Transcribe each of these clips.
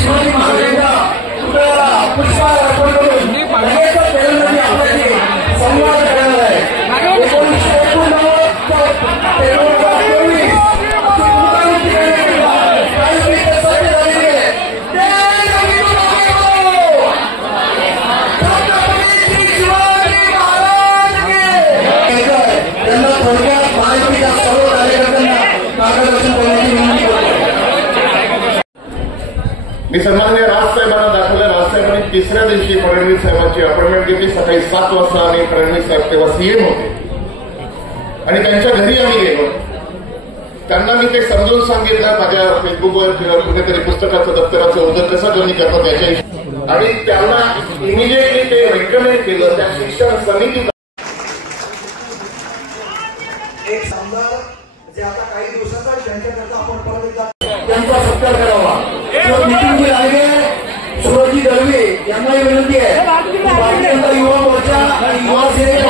शिवाजी महाराजांच्या पुतळ्याला पुष्पहार अर्पण करून अनेक तरुणांनी आपल्याशी संवाद करणार आहे. 1919 मी सन्माननीय राजसाहेबांना दाखवलं. राजसाहेबांनी तिसऱ्या दिवशी फडणवीस साहेबांची अपॉइंटमेंट घेतली. सकाळी 7 वाजता आणि फडणवीस साहेब तेव्हा सीएम होते आणि त्यांच्या घरी आम्ही गेलो. त्यांना मी ते समजून सांगितलं. माझ्या फेसबुकवर कुठेतरी पुस्तकाचं दप्तराचं उदर कसं कमी करतात त्याच्याविषयी आणि त्यांना इमिजिएटली ते रेकमेंड केलं. त्या शिक्षण समिती एक आमदार जे आता काही दिवसाचा त्यांच्याकरता आपण परत एकदा त्यांचा सत्कार करावा. नितीनजी रायगे, सुरजी दळवे यांनाही विनंती आहे. भारतीय जनता युवा मोर्चा आणि युवा सेनेचे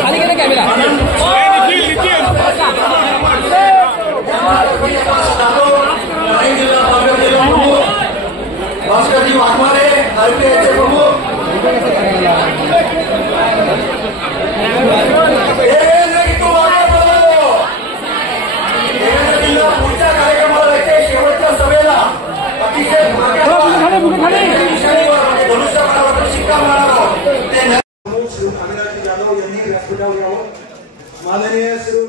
खाली गेले कॅमेरा भास्करजी वाघमारे आरपीआयचे प्रमुख पुढच्या कार्यक्रमाला शेवटच्या सभेला अतिशय शिक्का मारणार यांनी व्यासपीठावर यावं. माननीय श्री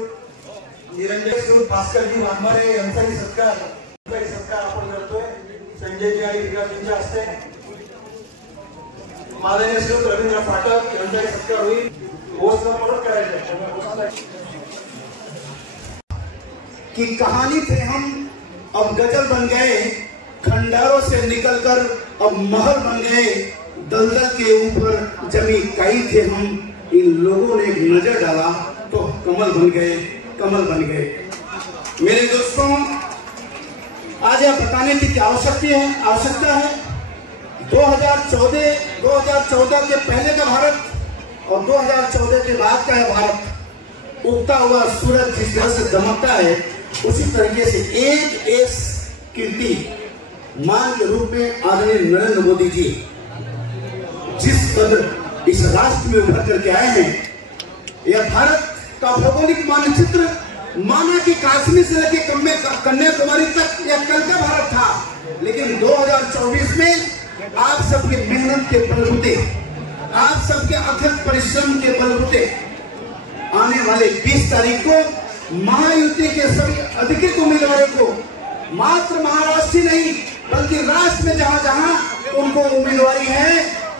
निरंजन श्री भास्करजी वाघमारे यांचाही सत्कार आपण करतोय. संजयजी आणि विकासजींच्या हस्ते माननीय श्री रवींद्र फाटक यांचाही सत्कार होईल. घोषणा परत करायचे कि कहानी थे हम अब गजल बन गए, खंडारों से निकलकर अब महल बन गए, दलदल के ऊपर जमी काई थे हम, इन लोगों ने एक नजर डाला तो कमल बन गए. मेरे दोस्तों, आज यह बताने की आवश्यकता है 2014 के पहले का भारत और 2014 के बाद का है भारत. उगता हुआ सूरज जिस तरह से दमकता है उसी तरीके से एक कीर्ति मान के रूप में आदरणीय नरेंद्र मोदी जी जिस कदर इस राष्ट्र में उभर करके आए हैं. यह भारत का भौगोलिक मानचित्र माना कि कश्मीर से लेकर कन्याकुमारी तक यह कल का भारत था, लेकिन 2024 में आप सबके मेहनत के बलबूते, आप सबके अथक परिश्रम के बलबूते आने वाले 20 तारीख को महायुति के सभी अधिकृत उम्मीदवारों को मात्र महाराष्ट्र ही नहीं बल्कि राष्ट्र में जहां उनको उम्मीदवारी है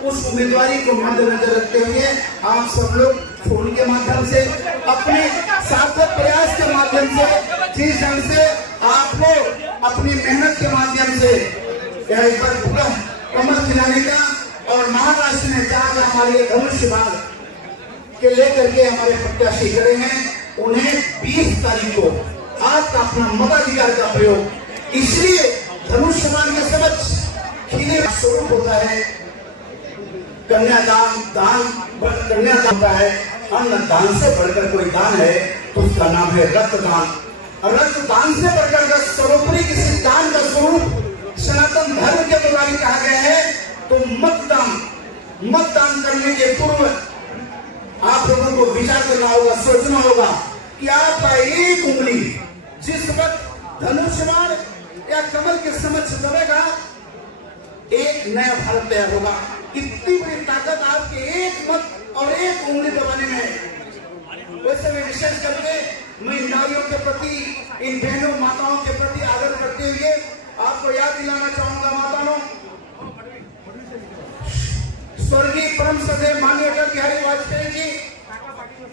उस उम्मीदवारी को मद्देनजर रखते हुए आप सब लोग फोन के माध्यम से अपने सार्थक प्रयास के माध्यम से जिस ढंग से आप लोग अपनी मेहनत के माध्यम से एक बार पूरा कमल खिलाने का और महाराष्ट्र में जहाँ हमारे धनुष्य बाग के लेकर के हमारे प्रत्याशी खड़े हैं उन्हें 20 तारीख को आज का अपना मताधिकार का प्रयोग, इसलिए धनुष्यबाण के समक्ष खिले स्वरूप होता है. कन्यादान होता है. अन्न दान से बढ़कर कोई दान है तो उसका नाम है रक्तदान. और रक्तदान से बढ़कर सर्वोपरि किसी दान का स्वरूप सनातन धर्म के द्वारा कहा गया है. तो मतदान करने के पूर्व आप लोगों को विचार करना होगा, सोचना होगा कि आपका एक उंगली जिस वक्त धनुष्यबाण या कमल के समक्ष दबेगा एक नया भारत तैयार होगा. कितनी बड़ी ताकत आपके एक मत और एक उंगली दबाने में है. वैसे में विशेष करके मैं नारियों के प्रति, इन बहनों माताओं के प्रति आदर करते हुए आपको याद दिलाना चाहूंगा. माताओं, स्वर्गीय परम सदैव माननीय अटल बिहारी वाजपेयी जी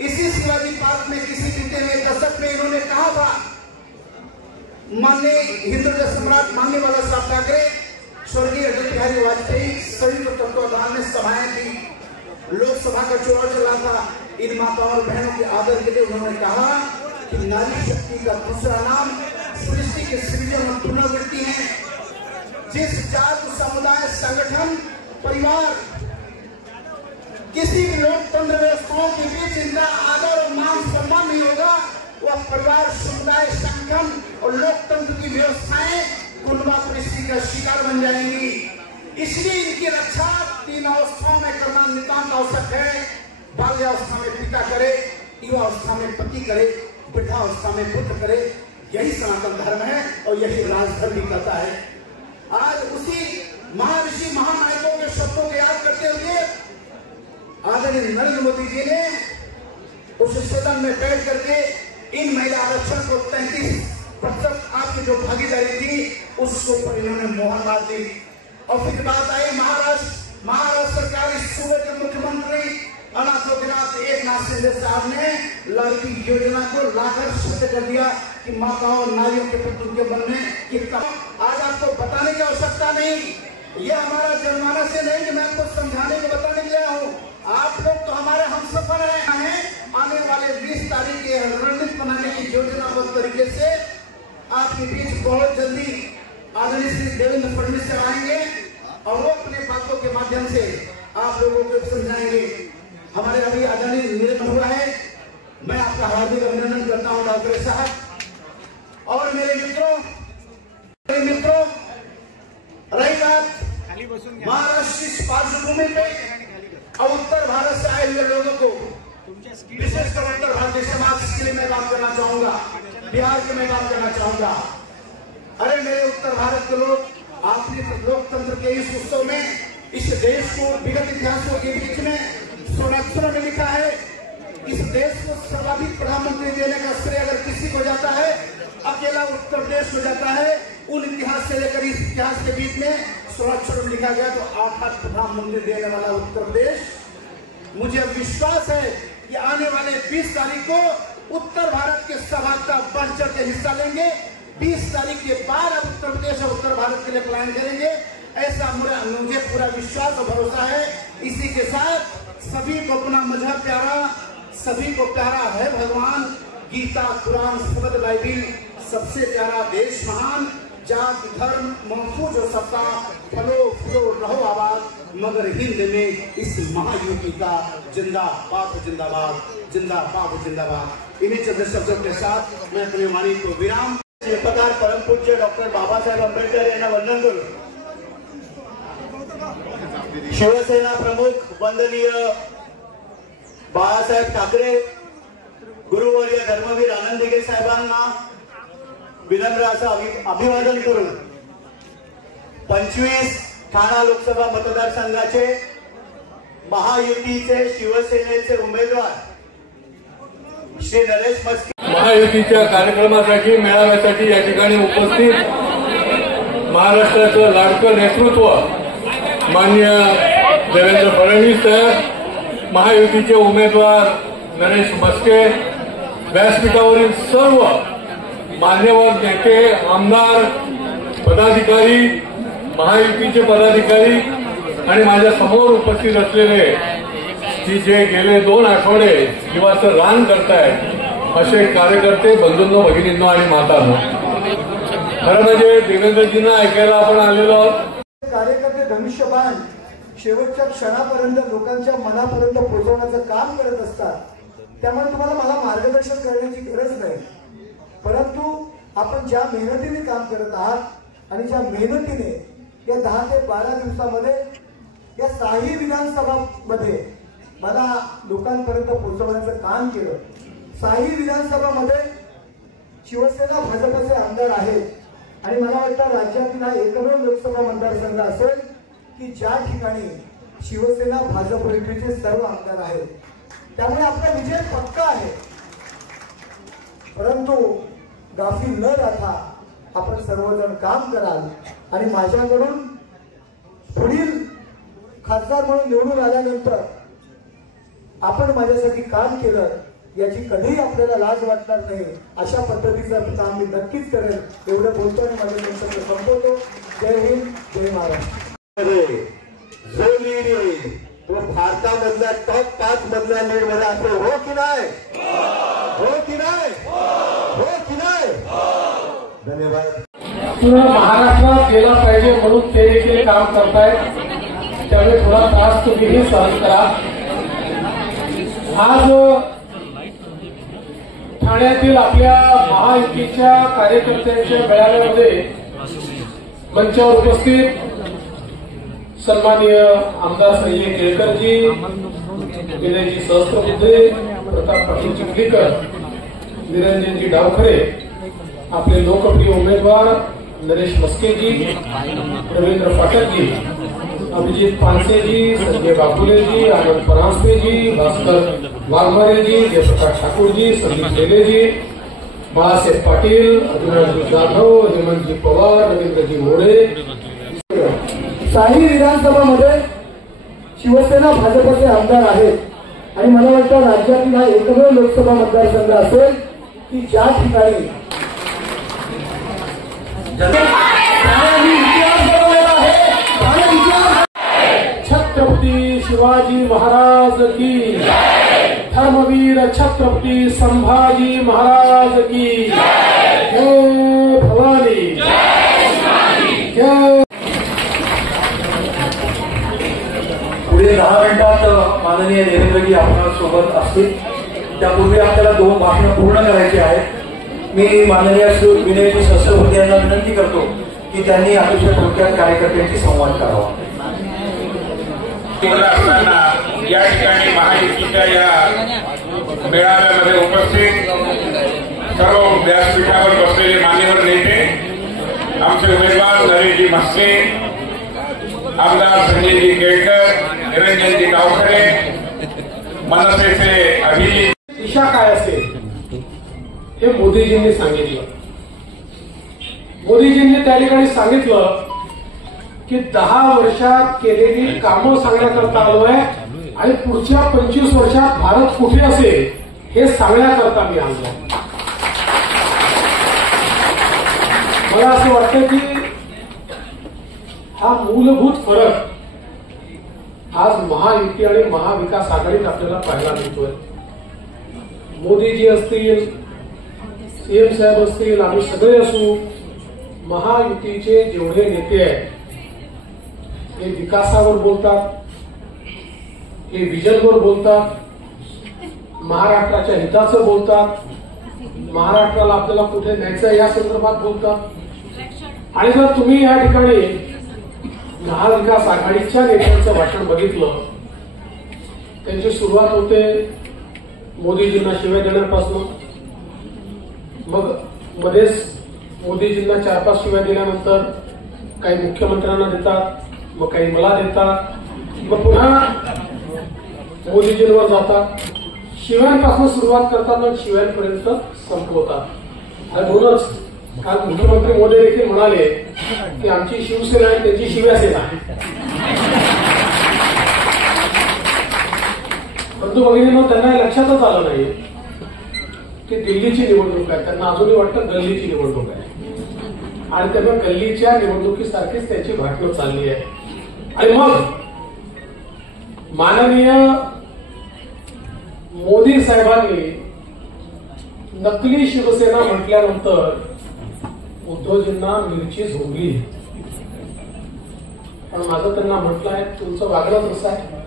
इसी शिवाजी पार्क में किसी बीते हुए दशक में इन्होंने कहा था, माननीय हिंदुत्व सम्राट माननीय बालासाहब ठाकरे, स्वर्गीय अटल बिहारी वाजपेयी संयुक्त तत्वाधान में सभाएं थी, लोकसभा का चुनाव चला था। इन माताओं और बहनों के आदर के लिए उन्होंने कहा कि नारी शक्ति का दूसरा नाम सृष्टि के सृजन और पुनर्वृत्ति है। जिस जात समुदाय संगठन परिवार किसी भी लोकतंत्र व्यवस्थाओं के बीच इनका आदर और मान सम्मान नहीं होगा, वह परिवार समुदाय संगठन और लोकतंत्र की व्यवस्थाएं कुलवापरिस्थिति का शिकार बन जाएंगी। इसलिए इनकी रक्षा 3 अवस्थाओं में करना नितांत आवश्यक है। बाल्यावस्था में पिता करे, युवावस्था में पति करे, वृद्धावस्था में पुत्र करे। यही सनातन धर्म है और यही राजधर्म भी कहता है। आज उसी महर्षि महानायकों के शब्दों को याद करते हुए आदरणीय नरेंद्र मोदी जी ने उस सदन में बैठ करके इन महिला आरक्षण को 33% आपकी जो भागीदारी थी उसके ऊपर इन्होंने मोहर मार दी। और फिर बात आई महाराष्ट्र सरकार, इस सूबे के मुख्यमंत्री अनाथ एकनाथ शिंदे साहब ने लड़की योजना को लाकर सत्य कर दिया कि माताओं और नारियों के प्रति उनके मन में कितना। आज आपको बताने की आवश्यकता नहीं, ये हमारा जनमानस से नहीं कि मैं आपको समझाने को बताने के लिए हूँ। आप लोग तो हमारे हमसफर हैं। आने वाले 20 तारीख की रणनीति बनाने की योजनाबद्ध तरीके से आपके बीच बहुत जल्दी आदरणीय श्री देवेंद्र फडणवीस से आएंगे और वो अपने बातों के माध्यम से आप लोगों को समझाएंगे। हमारे अभी आदरणीय निर्णय हुआ है, मैं आपका हार्दिक अभिनंदन करता हूँ डॉक्टर साहब। और मेरे मित्रों रही बात महाराष्ट्र की पार्श्वभूमि पे और उत्तर भारत से आए हुए लोगों को, विशेषकर उत्तर भारतीय समाज के लिए मैं बात करना चाहूंगा, बिहार की मैं बात करना चाहूंगा। अरे मेरे उत्तर भारत के लोग, आपने लोकतंत्र के इस उत्सव में इस देश को विगत इतिहासों के बीच में स्वराक्षर में लिखा है। इस देश को सर्वाधिक प्रधानमंत्री देने का श्रेय अगर किसी को जाता है, अकेला उत्तर प्रदेश को जाता है। उन इतिहास से लेकर इस इतिहास के बीच में स्वराक्षर में लिखा गया तो 8 प्रधानमंत्री देने वाला उत्तर प्रदेश। मुझे विश्वास है कि आने वाले 20 तारीख को उत्तर भारत के सभा बढ़ चढ़ के हिस्सा लेंगे। 20 तारीख के बाद अब उत्तर प्रदेश और उत्तर भारत के लिए प्लान करेंगे, ऐसा मुझे पूरा विश्वास और भरोसा है। इसी के साथ सभी को अपना मजहब प्यारा, सभी को प्यारा है भगवान, गीता, कुरान, शबद, बाइबिल, सबसे प्यारा देश महान, जात धर्म महफूज और सबका फलो फूलो रहो आबाद, मगर हिंद में इस महायुति का जिंदाबाद जिंदाबाद जिंदाबाद जिंदाबाद। इन्हीं चंद शब्दों के साथ मैं अपनी वाणी को विराम। पत्रकार परम पूज्य डॉक्टर बाबासाहेब आंबेडकर यांना वंदन करू। शिवसेना प्रमुख वंदनीय बाळासाहेब ठाकरे, गुरुवर्य धर्मवीर आनंद दिघे साहेबांना विनम्र असं अभिवादन करून 25 ठाणा लोकसभा मतदारसंघाचे महायुतीचे शिवसेनेचे उमेदवार श्री नरेश मस्के महायुतीच्या कार्यक्रमासाठी मेळाव्यासाठी या ठिकाणी उपस्थित महाराष्ट्राचं लाडकं नेतृत्व माननीय देवेंद्र फडणवीस साहेब, महायुतीचे उमेदवार नरेश मस्के, व्यासपीठावरील सर्व मान्यवर नेते, आमदार, पदाधिकारी, महायुतीचे पदाधिकारी आणि माझ्या समोर उपस्थित असलेले की जे गेले 2 आठवडे जीवाचं रान करतायत असे कार्यकर्ते, बंधूंनो, भगिनींनो आणि मातांनो, खरं म्हणजे देवेंद्रजींना ऐकायला आपण आलेलो आहोत। कार्यकर्ते धनुष्यबाण शेवटच्या क्षणापर्यंत लोकांच्या मनापर्यंत पोहोचवण्याचं काम करत असतात। त्यामुळे तुम्हाला मला मार्गदर्शन करण्याची गरज नाही, परंतु आपण ज्या मेहनतीने काम करत आहात आणि ज्या मेहनतीने या 10 ते 12 दिवसामध्ये या 6 विधानसभामध्ये मला लोकांपर्यंत पोहोचवण्याचं काम केलं। 6 विधानसभामध्ये शिवसेना भाजपचे आमदार आहेत आणि मला वाटतं राज्यातील हा एकमेव लोकसभा मतदारसंघ असेल की ज्या ठिकाणी शिवसेना भाजप युतीचे सर्व आमदार आहेत। त्यामुळे आपला विजय पक्का आहे, परंतु गाफील न राहता आपण सर्वजण काम कराल आणि माझ्याकडून पुढील खासदार म्हणून निवडून आल्यानंतर आपण माझ्यासाठी काम केलं याची कधीही आपल्याला लाज वाटणार नाही, अशा पद्धतीचं काम मी नक्कीच करेल एवढं बोलतो आणि माझं वक्तव्य संपवतो. जय हिंद, जय महाराष्ट्र. जो लीड येईल तो भारतामधल्या टॉप 5 मधल्या लीड मध्ये असेल. हो की नाही? हो की नाही? हो की नाही? धन्यवाद. पूर्ण महाराष्ट्रात गेला पाहिजे म्हणून ते देखील काम करतायत. त्यामुळे थोडा त्रास तुम्हीही सहन करा. आज ठाण्यातील आपल्या महायुतीच्या कार्यकर्त्यांच्या मेळाव्यामध्ये मंचावर उपस्थित सन्माननीय आमदार संजय केळकरजी, विनयजी सहस्त्रबुद्धे, प्रताप पाटील चिखलीकर, निरंजनजी डावखरे, आपले लोकप्रिय उमेदवार नरेश मस्केजी, रवींद्र पाठकजी, अभिजित पानसेजी, संजय बापुलेजी, आनंद परांजपेजी, भास्कर वाघमारेजी, जयप्रकाश ठाकूरजी, संदीप रेलेजी, बाळासाहेब पाटील, अभिनवजी जाधव, हेमंतजी पवार, रवींद्रजी मोरे. सांगली विधानसभामध्ये शिवसेना भाजपचे आमदार आहेत आणि मला वाटतं राज्यातील हा एकमेव लोकसभा मतदारसंघ असेल की ज्या ठिकाणी छत्रपती शिवाजी महाराज की, धर्मवीर छत्रपती संभाजी महाराज की जय. भवानी जय. पुढे 10 मिनिटात माननीय देवेंद्रजी आपल्या सोबत असतील. त्यापूर्वी आपल्याला 2 भाषणं पूर्ण करायची आहेत. मी माननीय श्री विनयजी सहस्त्रबुद्धे यांना विनंती करतो की त्यांनी अतिशय थोडक्यात कार्यकर्त्यांशी संवाद करावा. असताना या ठिकाणी महायुतीच्या या मेळाव्यामध्ये उपस्थित सर्व व्यासपीठावर बसलेले मान्यवर नेते, आमचे उमेदवार नरेशजी म्हस्के, आमदार संजयजी केळकर, निरंजनजी डावखरे, मनसेचे अभिजित. दिशा काय असेल हे मोदीजींनी सांगितलं. मोदीजींनी त्या ठिकाणी सांगितलं की 10 वर्षात केलेली कामं सांगण्याकरता आलोय आणि पुढच्या 25 वर्षात भारत कुठे असेल हे सांगण्याकरता मी आलो. मला असं वाटतं की हा मूलभूत फरक आज महायुती आणि महाविकास आघाडीत आपल्याला पाहायला मिळतोय. मोदीजी असतील, सीएम साहेब असतील, आम्ही सगळे असू, महायुतीचे जेवढे नेते आहेत हे विकासावर बोलतात, हे विजनवर बोलतात, महाराष्ट्राच्या हिताचं बोलतात, महाराष्ट्राला आपल्याला कुठे न्यायचं या संदर्भात बोलतात. आणि जर तुम्ही या ठिकाणी महाविकास आघाडीच्या नेत्यांचं भाषण बघितलं, त्यांची सुरुवात होते मोदीजींना शिव्या देण्यापासून. मग मध्येच मोदीजींना 4-5 शिव्या दिल्यानंतर काही मुख्यमंत्र्यांना देतात, मग काही मला देतात, मग पुन्हा मोदीजींवर जातात. शिव्यांपासून सुरुवात करतात मग शिव्यांपर्यंत संपवतात. आणि म्हणूनच काल मुख्यमंत्री मोदी देखील म्हणाले की आमची शिवसेना आहे त्यांची शिवसेना आहे. परंतु भगिनींनो, त्यांना हे लक्षातच आलं नाही की दिल्लीची निवडणूक आहे. त्यांना अजूनही वाटतं गल्लीची निवडणूक आहे आणि त्यांना गल्लीच्या निवडणुकीसारखीच त्याची भाषणं चालली आहे. आणि मग माननीय मोदी साहेबांनी नकली शिवसेना म्हटल्यानंतर उद्धवजींना मिरची झोंबली. पण माझं त्यांना म्हटलं आहे तुमचं वागणं कसं आहे,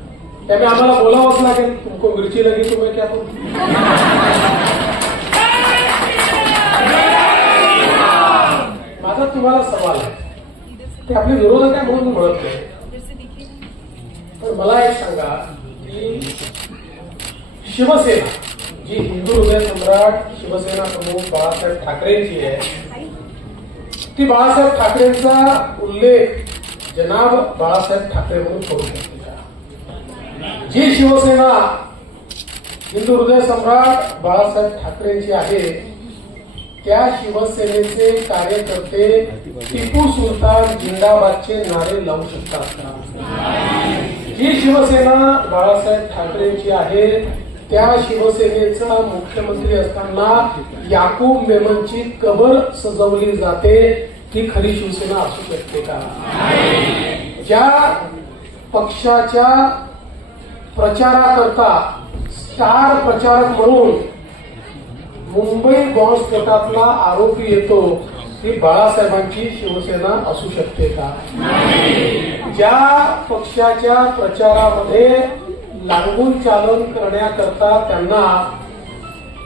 त्यामुळे आम्हाला बोलावंच लागेल. तुमको मिरची लगी तुम्ही क्या करू. माझा तुम्हाला सवाल आहे, ते आपले विरोधक आहे म्हणून म्हणत नाही, पण मला एक सांगा की शिवसेना जी हिंदू हृदय सम्राट शिवसेना प्रमुख बाळासाहेब ठाकरेंची आहे, ती बाळासाहेब ठाकरेंचा उल्लेख जनाब बाळासाहेब ठाकरे म्हणून करू शकते का? जी शिवसेना हिंदू हृदय सम्राट बाळासाहेब ठाकरेंची आहे त्या शिवसेनेचे कार्यकर्ते टिपू सुलतान जिंदाबादचे नारे लावू शकतात का? जी शिवसेना बाळासाहेब ठाकरेंची आहे त्या शिवसेनेचा मुख्यमंत्री असताना याकूब मेमनची कबर सजवली जाते, ती खरी शिवसेना असू शकते का? ज्या पक्षाच्या प्रचाराकरता स्टार प्रचारक म्हणून मुंबई बॉम्बस्फोटातला आरोपी येतो, ती बाळासाहेबांची शिवसेना असू शकते का? ज्या पक्षाच्या प्रचारामध्ये लागून चालन करण्याकरता त्यांना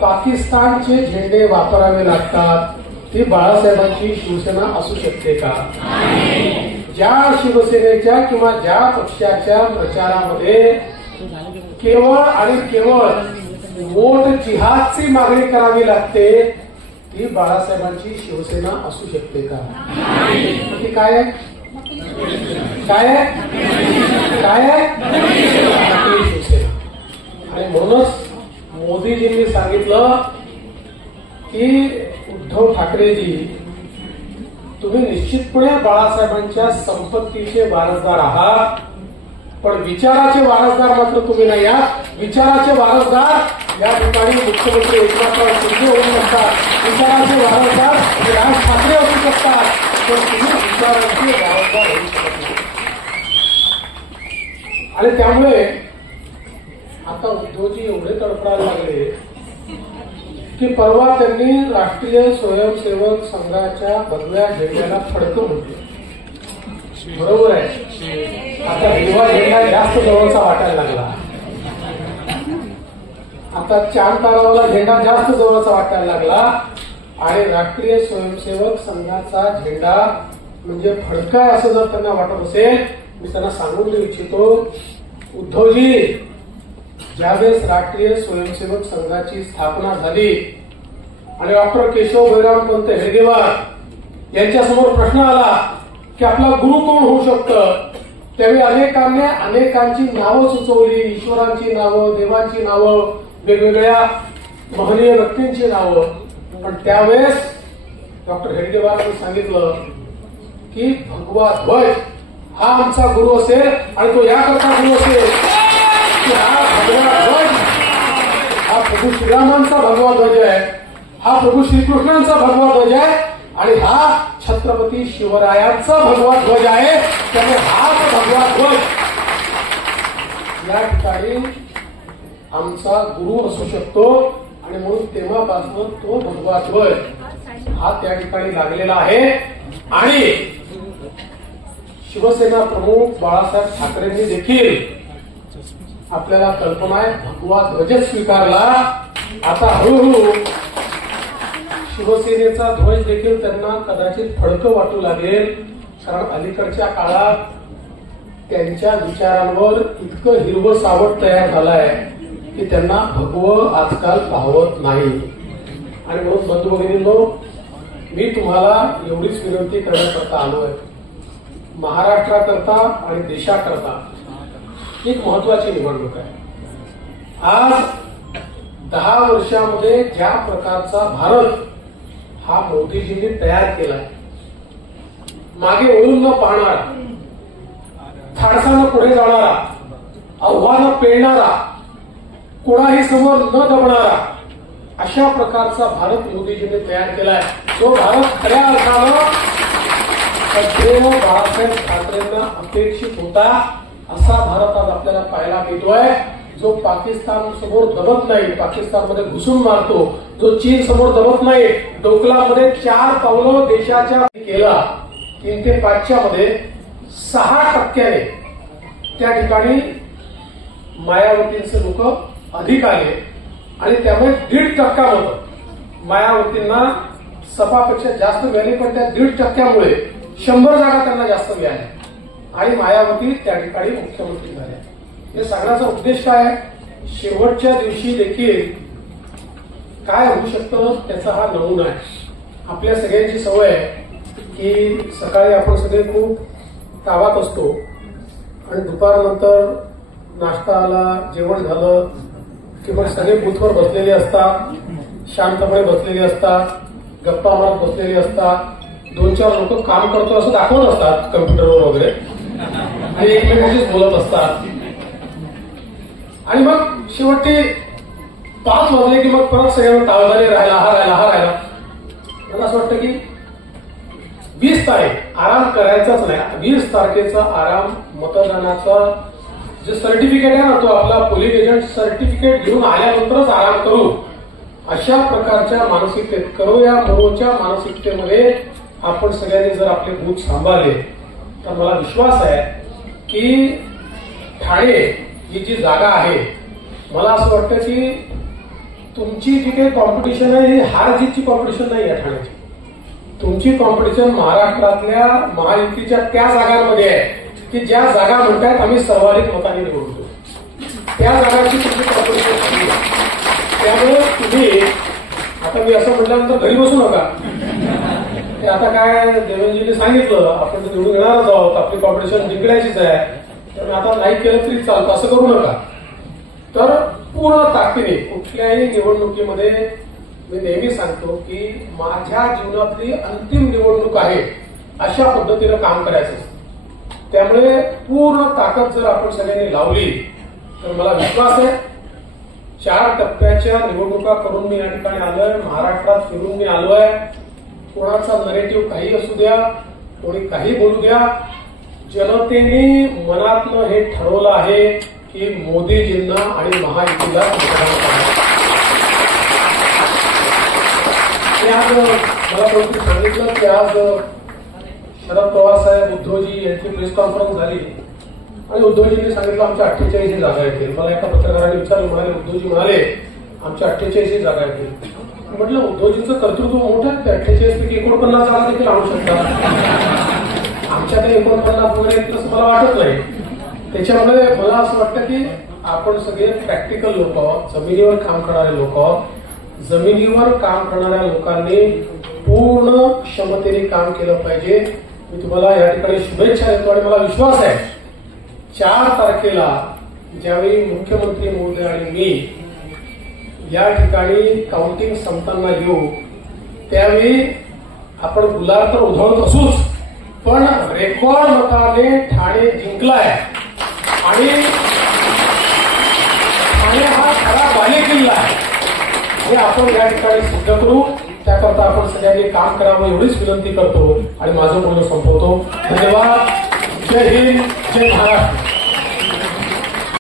पाकिस्तानचे झेंडे वापरावे लागतात, ती बाळासाहेबांची शिवसेना असू शकते का? ज्या शिवसेनेच्या किंवा ज्या पक्षाच्या प्रचारामध्ये केवळ आणि केवळ वोट जिहादची मागणी करावी लागते, ती बाळासाहेबांची शिवसेना असू शकते का? ती काय आहे? काय आहे? काय आहे? शिवसेना. आणि म्हणूनच मोदीजींनी सांगितलं की उद्धव ठाकरेजी, तुम्ही निश्चितपणे बाळासाहेबांच्या संपत्तीचे वारसदार आहात, पण विचाराचे वारसदार मात्र तुम्ही नाही आहात. विचाराचे वारसदार या ठिकाणी मुख्यमंत्री एकनाथराव शिंदे होऊ शकतात, विचाराचे वारसदार राज ठाकरे असू शकतात, पण तुम्ही विचाराचे वारसदार होऊ शकत नाही. आणि त्यामुळे आता उद्धवजी एवढे तडफडायला लागले की परवा त्यांनी राष्ट्रीय स्वयंसेवक संघाच्या भगव्या झेंड्याला फडकं म्हटलं. बरोबर आहे. आता हिरवा झेंडा जास्त जवळचा वाटायला लागला. आता चांद तारावाला झेंडा जास्त जवळचा वाटायला लागला आणि राष्ट्रीय स्वयंसेवक संघाचा झेंडा म्हणजे फडका असं जर त्यांना वाटत असेल, मी त्यांना सांगून देऊ इच्छितो, उद्धवजी, ज्यावेळेस राष्ट्रीय स्वयंसेवक संघाची स्थापना झाली आणि डॉक्टर केशव बळीरामपंत हेडगेवार यांच्यासमोर प्रश्न आला की आपला गुरु कोण होऊ शकतं, त्यावेळी अनेकांची नावं सुचवली, ईश्वरांची नावं, देवांची नावं, वेगवेगळ्या महनीय व्यक्तींची नावं. पण त्यावेळेस डॉक्टर हेडगेवारांनी सांगितलं की भगवा ध्वज हा आमचा गुरु असेल आणि तो याकरता गुरु असेल की हा भगवा ध्वज हा प्रभू श्रीरामांचा भगवा ध्वज आहे, हा प्रभू श्रीकृष्णांचा भगवा ध्वज आहे आणि हा छत्रपती शिवरायांचा भगवा ध्वज आहे. त्यामुळे हाच भगवा ध्वज या ठिकाणी आमचा गुरु असू शकतो आणि म्हणून तेव्हापासून तो भगवा ध्वज हा त्या ठिकाणी लागलेला आहे. आणि शिवसेना प्रमुख बाळासाहेब ठाकरेंनी देखील, आपल्याला कल्पना आहे, भगवा ध्वजच स्वीकारला. आता हळूहळू शिवसेनेचा ध्वज देखील त्यांना कदाचित फडकं वाटू लागेल, कारण अलीकडच्या काळात त्यांच्या विचारांवर इतकं हिरवं सावट तयार झालंय की त्यांना भगवं आजकाल पाहवत नाही. आणि म्हणून बंधू भगिनींनो, मी तुम्हाला एवढीच विनंती करण्याकरता आलोय, महाराष्ट्राकरता आणि देशाकरता एक महत्वाची निवडणूक आहे. आज 10 वर्षामध्ये ज्या प्रकारचा भारत हा मोदीजींनी तयार केलाय, मागे वळून न पाहणारा, धाडसानं पुढे जाणारा, आव्हानं पेलणारा, कोणाही समोर न दबणारा, अशा प्रकारचा भारत मोदीजींनी तयार केलाय. तो भारत खऱ्या अर्थानं सदैव बाळासाहेब ठाकरेंना अपेक्षित होता, असा भारत आज आपल्याला पाहायला मिळतोय, जो पाकिस्तान समोर दबत नाही, पाकिस्तानमध्ये घुसून मारतो, जो चीन समोर दबत नाही, डोकलामध्ये 4 पावलं देशाच्या केला. 3 ते 5च्या मध्ये 6% त्या ठिकाणी मायावतींचे लोक अधिक आले आणि त्यामुळे 1.5% मतं मायावतींना सपापेक्षा जास्त मिळाली. पण त्या 1.5%मुळे 100 जागा त्यांना जास्त मिळाल्या आणि मायावती त्या ठिकाणी मुख्यमंत्री झाल्या. हे सांगण्याचा उद्देश काय आहे? शेवटच्या दिवशी देखील काय होऊ शकतं त्याचा हा नमुना आहे. आपल्या सगळ्यांची सवय आहे की सकाळी आपण सगळे खूप तावात असतो आणि दुपारनंतर नाश्ता आला, जेवण झालं की मग सगळे बूथवर बसलेले असतात, शांतपणे बसलेले असतात, गप्पा मारत बसलेले असतात, 2-4 लोक काम करतो असं दाखवत असतात कम्प्युटरवर वगैरे आणि एकमेकांशीच बोलत असतात. आणि मग शेवटी 5 वाजले की मग परत सगळ्यांना ताळदाने राहिला हा राहिला. मला असं वाटतं की 20 तारीख आराम करायचाच नाही. 20 तारखेचा आराम मतदानाचा जे सर्टिफिकेट आहे ना, तो आपला पोलिंग एजंट सर्टिफिकेट घेऊन आल्यानंतरच आराम करू, अशा प्रकारच्या मानसिकतेत करूया मोरोच्या मानसिकतेमध्ये आपण सगळ्यांनी जर आपले बूथ सांभाळले तर मला विश्वास आहे की ठाणे ही जी जागा आहे, मला असं वाटतं की तुमची जी काही कॉम्पिटिशन आहे ही हार जीतची कॉम्पिटिशन नाही आहे. ठाण्याची तुमची कॉम्पिटिशन महाराष्ट्रातल्या महायुतीच्या त्या जागांमध्ये आहे की ज्या जागा म्हणतायत आम्ही सर्वाधिक मतांनी निवडतो, त्या जागांची तुमची कॉम्पिटिशन. त्यामुळे तुम्ही आता मी असं म्हटल्यानंतर घरी बसू नका. ते आता काय देवेंद्रजींनी सांगितलं आपण तर निवडून येणारच आहोत, आपली कॉम्पिटिशन जिंकण्याचीच आहे, त्यामुळे आता नाही केलं तरी चालतं असं करू नका. तर पूर्ण ताकदीने कुठल्याही निवडणुकीमध्ये मी नेहमी सांगतो की माझ्या जीवनातली अंतिम निवडणूक आहे अशा पद्धतीनं काम करायचं. त्यामुळे पूर्ण ताकद जर आपण सगळ्यांनी लावली तर मला विश्वास आहे 4 टप्प्याच्या निवडणुका करून मी या ठिकाणी आलोय, महाराष्ट्रात फिरून मी आलोय. कोणाचा नरेटिव्ह काही असू द्या, कोणी काही बोलू द्या, जनतेने मनातनं हे ठरवलं आहे की मोदीजींना आणि महायुतीला मतदान करायचं. आज मला कोणतरी सांगितलं की आज शरद पवार साहेब उद्धवजी यांची प्रेस कॉन्फरन्स झाली आणि उद्धवजींनी सांगितलं आमच्या 48 जागा येतील. मला एका पत्रकाराने विचारलं, म्हणाले उद्धवजी म्हणाले आमच्या 48 जागा येतील. म्हटलं उद्धवजींचं कर्तृत्व मोठं आहे, 48 पैकी 49 जागा देखील आणू शकतात. आमच्या काही 49 वगैरे असं मला वाटत नाही. त्याच्यामुळे मला असं वाटतं की आपण सगळे प्रॅक्टिकल लोक आहोत, जमिनीवर काम करणारे लोक आहोत. जमिनीवर काम करणाऱ्या लोकांनी पूर्ण क्षमतेने काम केलं पाहिजे. मी तुम्हाला या ठिकाणी शुभेच्छा देतो आणि मला विश्वास आहे 4 तारखेला ज्यावेळी मुख्यमंत्री महोदय आणि मी या ठिकाणी काउंटिंग संपताना येऊ त्यावेळी आपण गुलाल तर उधळत असूच, पण रेकॉर्ड मताने ठाणे जिंकलाय आणि ठाणे हा खरा बालेकिल्ला आहे हे आपण या ठिकाणी सिद्ध करू. त्याकरता आपण सगळ्यांनी काम करावं एवढीच विनंती करतो आणि माझं बोलणं संपवतो. धन्यवाद. जय हिंद, जय महाराष्ट्र.